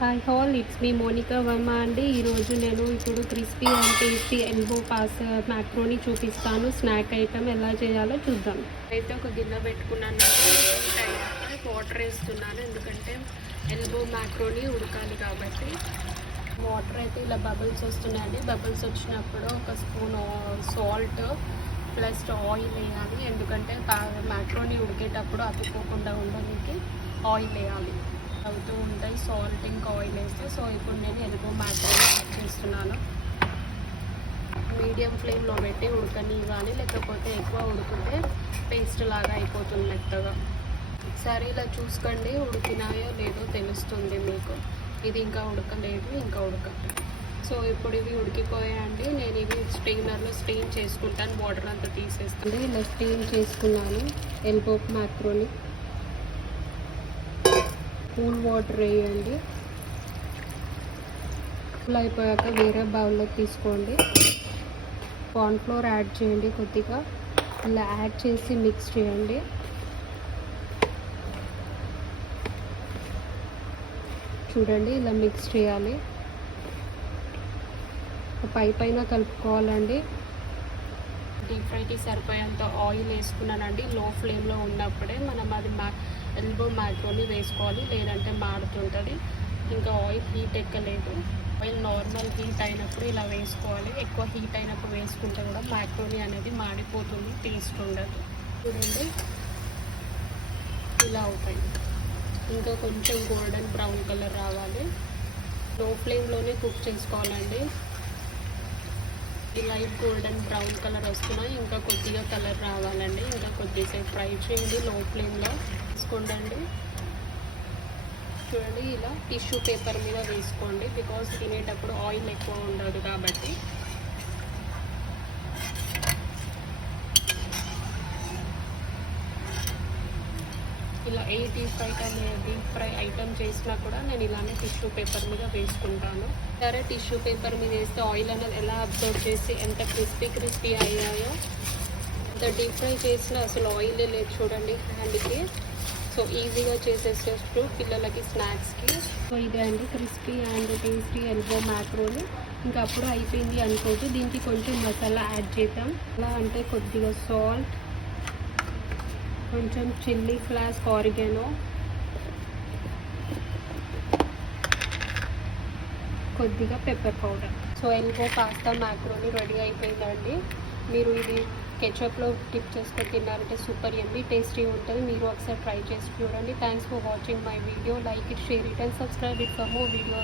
Hi all, it's me Monika Varma అండి. ఈరోజు నేను ఇప్పుడు crispy and tasty elbow pasta macaroni చూపిస్తాను. స్నాక్ ఐటమ్ ఎలా చేయాలో చూద్దాం. అయితే ఒక గిన్నె పెట్టుకున్నాను. వాటర్ వేస్తున్నాను, ఎందుకంటే ఎల్బో మ్యాక్రోని ఉడకాలి కాబట్టి. వాటర్ అయితే ఇలా బబుల్స్ వస్తున్నాయండి. బబుల్స్ వచ్చినప్పుడు ఒక స్పూన్ సాల్ట్ ప్లస్ ఆయిల్ వేయాలి, ఎందుకంటే మ్యాక్రోని ఉడికేటప్పుడు అతుక్కోకుండా ఉండడానికి ఆయిల్ వేయాలి. అవుతూ ఉంటాయి సాల్ట్ ఇంకా ఆయిల్ వేస్తే. సో ఇప్పుడు నేను ఎల్బో మ్యాక్రోని యాడ్ చేస్తున్నాను. మీడియం ఫ్లేమ్లో పెట్టి ఉడకనివ్వాలి, లేకపోతే ఎక్కువ ఉడికితే పేస్ట్ లాగా అయిపోతుంది మెత్తగా. సరే ఇలా చూసుకోండి, ఉడికినాయో లేదో తెలుస్తుంది మీకు. ఇది ఇంకా ఉడకలేదు, ఇంకా ఉడకాలి. సో ఇప్పుడు ఇవి ఉడికిపోయాయండి. నేను ఇవి స్ట్రెయినర్లో స్ట్రెయిన్ చేసుకుంటాను, వాటర్ అంతా తీసేస్తాను. ఇలా స్ట్రెయిన్ చేసుకున్నాను ఎల్బో మ్యాక్రోని. కూల్ వాటర్ వేయండి. ఇలా అయిపోయాక వేరే బౌల్లో తీసుకోండి. కార్న్ఫ్లోర్ యాడ్ చేయండి కొద్దిగా. ఇలా యాడ్ చేసి మిక్స్ చేయండి. చూడండి, ఇలా మిక్స్ చేయాలి. పైన కలుపుకోవాలండి. డీప్ ఫ్రైకి సరిపోయేంత ఆయిల్ వేసుకున్నానండి. లో ఫ్లేమ్లో ఉన్నప్పుడే మనం అది ఎల్బో మ్యాక్రోని వేసుకోవాలి, లేదంటే మాడుతుంటుంది. ఇంకా ఆయిల్ హీట్ ఎక్కలేదు. ఆయిల్ నార్మల్ హీట్ అయినప్పుడు ఇలా వేసుకోవాలి. ఎక్కువ హీట్ అయినప్పుడు వేసుకుంటే కూడా మ్యాక్రోని అనేది మాడిపోతుంది, టేస్ట్ ఉండదు. చూడండి, ఇలా అవుతాయి. ఇంకా కొంచెం గోల్డెన్ బ్రౌన్ కలర్ రావాలి. లో ఫ్లేమ్లోనే కుక్ చేసుకోవాలండి. ఈ లైట్ గోల్డెన్ బ్రౌన్ కలర్ వస్తున్నాయి. ఇంకా కొద్దిగా కలర్ రావాలండి. ఇంకా కొద్దిసేపు ఫ్రై చేయండి లో ఫ్లేమ్లో వేసుకోండి. చూడండి, ఇలా టిష్యూ పేపర్ మీద వేసుకోండి, బికాజ్ తినేటప్పుడు ఆయిల్ ఎక్కువ ఉండదు కాబట్టి. ఇలా ఏ డీప్ ఫ్రై ఐటమ్ చేసినా కూడా నేను ఇలానే టిష్యూ పేపర్ మీద వేసుకుంటాను. సరే, టిష్యూ పేపర్ మీద వేస్తే ఆయిల్ అనేది ఎలా అబ్జర్వ్ చేసి ఎంత క్రిస్పీ అయ్యాయో. ఎంత డీప్ ఫ్రై చేసినా అసలు ఆయిలే లేదు చూడండి హ్యాండ్కి. సో ఈజీగా చేసేసేస్తూ పిల్లలకి స్నాక్స్కి. సో ఇదే అండి crispy and tasty elbow macaroni. ఇంకా అప్పుడు అయిపోయింది అనుకోవచ్చు. దీనికి కొంచెం మసాలా యాడ్ చేద్దాం. ఎలా అంటే కొద్దిగా సాల్ట్, కొంచెం చిల్లీ ఫ్లేక్స్, ఆరిగానో, కొద్దిగా pepper powder. So elbow pasta macaroni ready అయిపోయిందండి. మీరు ఇది కెచప్లో డిప్ చేసుకొని తిన్నారంటే సూపర్ యమ్మీ టేస్టీ ఉంటుంది. మీరు ఒకసారి ట్రై చేసి చూడండి. Thanks for watching my video. Like it, share it and subscribe it for more videos.